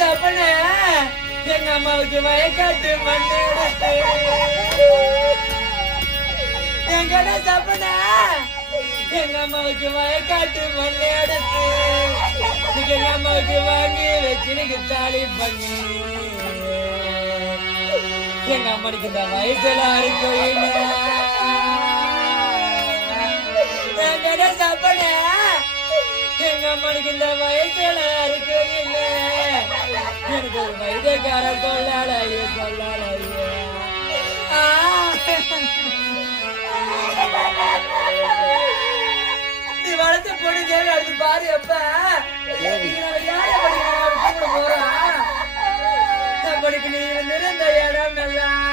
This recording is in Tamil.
சப்பன எங்க அம்மாவுக்கு வயக்காட்டு மண்ணு எங்கட சப்பன எங்க அம்மாவுக்கு வயக்காட்டு மண்ணு எடுத்து எங்க அம்மாவுக்கு வாங்கி வச்சுனுக்கு தாலி பண்ணி எங்க அம்மனுக்கு இந்த வயசுல இருக்கும் எங்கட சப்பன எங்க அம்மனுக்கு இந்த வயசுல இருக்கும் எனக்கு ஒரு வயதுக்கார கொள்ளாளையே நீ வளர்த்து பொண்ணு தேவை அடுத்து பாரு எப்ப யார படிக்க போறான் படிக்க நீ இருந்த இடம் எல்லாம்